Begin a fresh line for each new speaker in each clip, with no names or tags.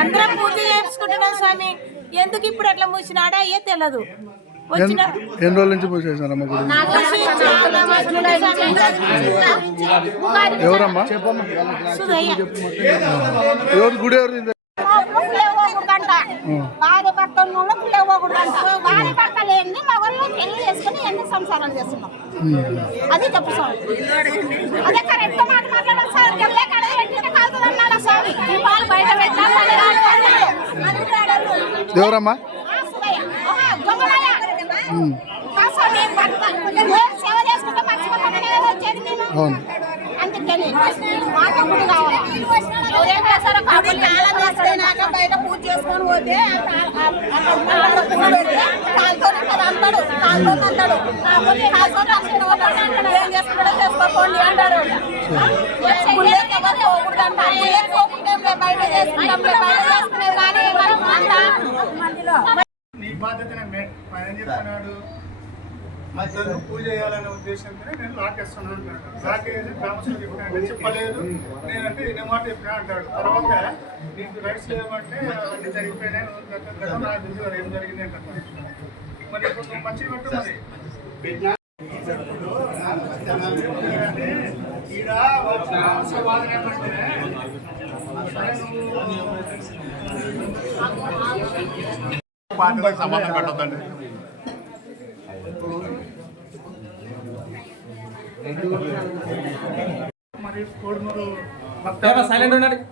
అందరం పూజ చేసుకుంటున్నాం స్వామి. ఎందుకు ఇప్పుడు అట్లా మూసినాడా అయ్యే తెలియదు
ఎన్ని రోజుల నుంచి పూజ చేసినారమ్మ గుడి. ఎవరమ్మా. ఎవరు గుడి ఎవరు
చేస్తున్నాం? అది తప్పు స్వామి అదే కరెక్ట్ మాట మాట్లాడాలి సార్.
ఎవరమ్మా?
సేవ చేసుకుంటే మర్చిపోతానని కదా వచ్చేది నేను
అవును.
అందుకని మాట కూడా కావాలి ఎవరేం చేస్తారో కాబట్టి తాళం వేస్తాయినాక బయట పూజ చేసుకొని పోతే కాలుతోనే కదా అంటాడు కాలుతోనే అంటాడు కాకపోతే కాలుతోనే అసలు అంటాడు. ఏం చేసుకుంటాడో చేసుకోపోండి అంటాడు గుళ్ళకి ఎవరు పోకూడదంట. గుళ్ళకి పోకుంటే ఏం లే, బయట చేసుకుంటాం లే, బయట చేసుకునేది కానీ మనం అంతా మందిలో
నీ బాధ్యతనే మే ఆయన ఏం చెప్తున్నాడు అతను పూజ చేయాలనే ఉద్దేశంతో నేను లాకేస్తున్నాను అంటాడు. లాకేసి గ్రామస్తులు చెప్పినాడు చెప్పలేదు. నేనంటే ఇదే మాట చెప్పినా అంటాడు. తర్వాత నీకు రైట్స్ లేవంటే అన్ని జరిగిపోయినాయి. గత- నాకు ఏం జరిగింది అంటాడు. మరి ఇప్పుడు నువ్వు మంచిగా పెట్టు మరి. ఈడ సమస్య వాదన ఏమంటే సరే నువ్వు
పార్టీలకు సంబంధం పెట్టొద్దండి.
మరి కోడుమూరు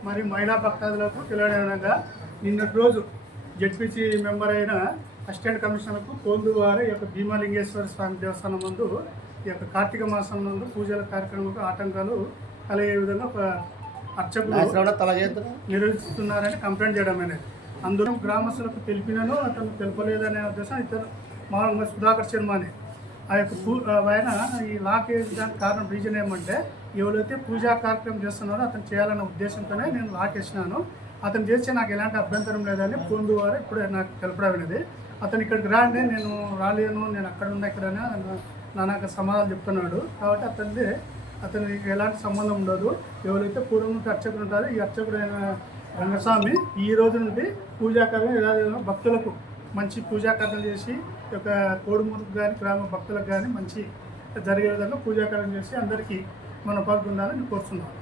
మరి మహిళా భక్తాదులకు తెలియడంగా నిన్నటి రోజు జడ్పీసీ మెంబర్ అయిన అసిస్టెంట్ కమిషనర్కు పోందు వారి యొక్క భీమలింగేశ్వర స్వామి దేవస్థానం ముందు ఈ యొక్క కార్తీక మాసం నందు పూజల కార్యక్రమంకు ఆటంకాలు కలిగే విధంగా ఒక అర్చకులు నిర్వహిస్తున్నారని కంప్లైంట్ చేయడం అనేది. అందులో గ్రామస్తులకు తెలిపినను అతను తెలపలేదనే ఉద్దేశం ఇతను మా సుధాకర్ శర్మ అని. ఆ యొక్క పూ ఆయన ఈ లాక్ వేయడానికి కారణం రీజన్ ఏమంటే ఎవరైతే పూజా కార్యక్రమం చేస్తున్నారో అతను చేయాలన్న ఉద్దేశంతోనే నేను లాక్ వేసినాను. అతను చేస్తే నాకు ఎలాంటి అభ్యంతరం లేదని పొందు వారు ఇప్పుడు నాకు తెలపడం అనేది. అతను ఇక్కడికి రాండి నేను రాలేను నేను అక్కడ ఉన్నా ఇక్కడ నాకు సమాధానం చెప్తున్నాడు. కాబట్టి అతనిది అతనికి ఎలాంటి సంబంధం ఉండదు. ఎవరైతే పూర్వం నుంచి అర్చకుడు ఉంటారో ఈ అర్చకుడు రంగస్వామి ఈ రోజు నుండి పూజాకార్యం ఎలా భక్తులకు మంచి పూజాకార్యం చేసి ఒక యొక్క కోడుమూరుకు కానీ గ్రామ భక్తులకు కానీ మంచి జరిగే విధంగా పూజాకార్యం చేసి అందరికీ మన పాల్గొనాలని కోరుతున్నాను